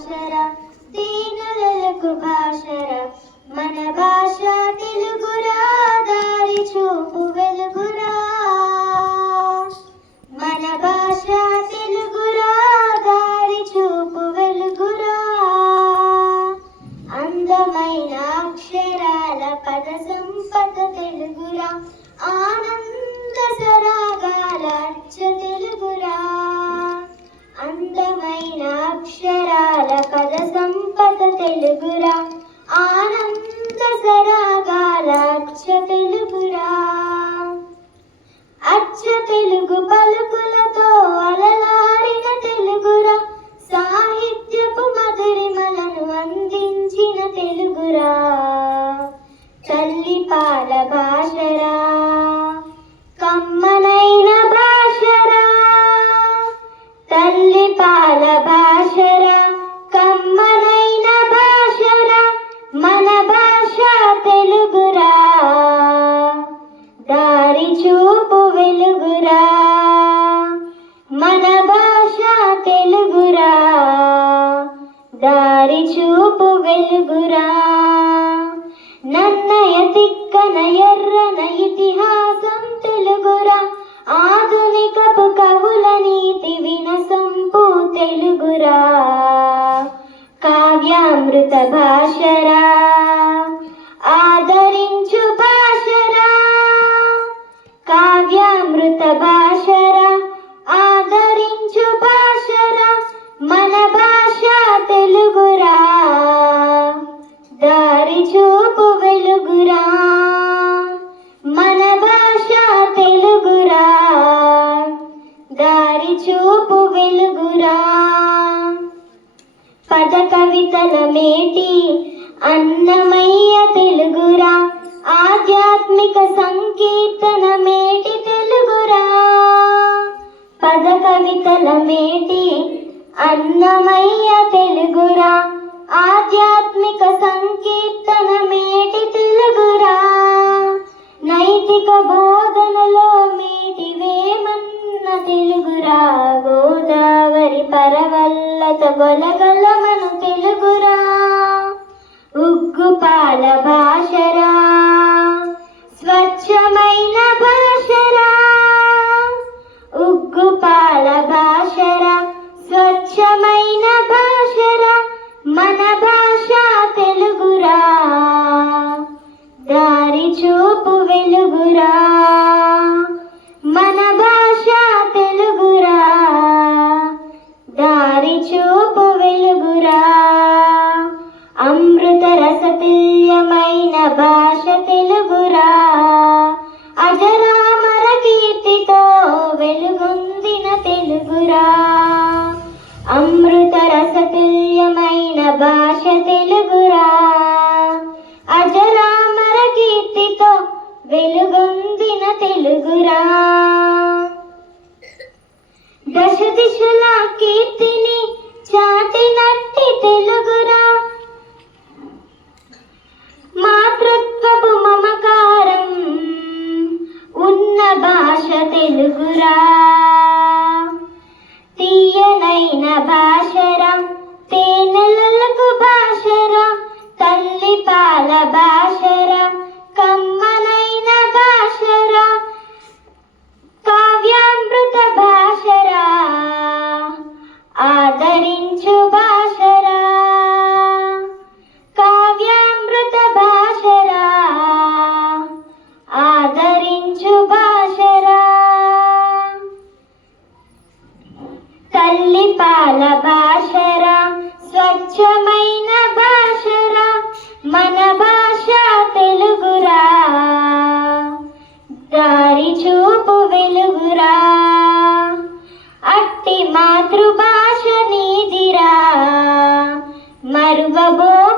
భాషర దీనులకు భాషర. మన భాష తెలుగురా దారి చూపు వెలుగురా. మన భాష తెలుగురా దారి చూపు వెలుగురా. అందమైన అక్షరాల పద సంపద తెలుగురా. ఆనంద అందమైన అక్షరాల పద సంపద తెలుగురా. ఆనంద సరాగాల అచ్చ తెలుగురా. అచ్చ తెలుగు పలుకులతో అలలాడిన తెలుగురా. సాహిత్యపు మధురిమలను అందించిన తెలుగురా. తల్లి పాల దారి చూపు వెలుగురా. నన్నయ తిక్కన ఎర్రన ఇతిహాసం తెలుగురా. ఆధునికపు కవుల నీతి వినసంపు తెలుగురా. కావ్యామృత భాషరా కవితల మేటి అన్నమయ్య తెలుగురా ఆధ్యాత్మిక సంకీర్తన మేటి తెలుగురా. పద కవితలమేటి అన్నమయ్య తెలుగురా ఆధ్యాత్మిక సంకీర్తన మేటి తెలుగురా. పరవల్లత మనం మన తెలుగురా. ఉగ్గు పాల భాషరా రసతుల్యమైన భాష తెలుగురా. అజరామర కీర్తితో వెలుగొందిన తెలుగురా. అమృత రసతుల్యమైన భాష తెలుగురా. అజరామర కీర్తితో వెలుగొందిన తెలుగురా. దశ దిశల కీర్తిని చాటినట్టి తెలుగురా. మన భాషరా స్వచ్ఛమైన భాషరా మన భాష తెలుగురా. దారి చూపు వెలుగురా. అట్టి మాతృభాష నీదిరా. మరువబో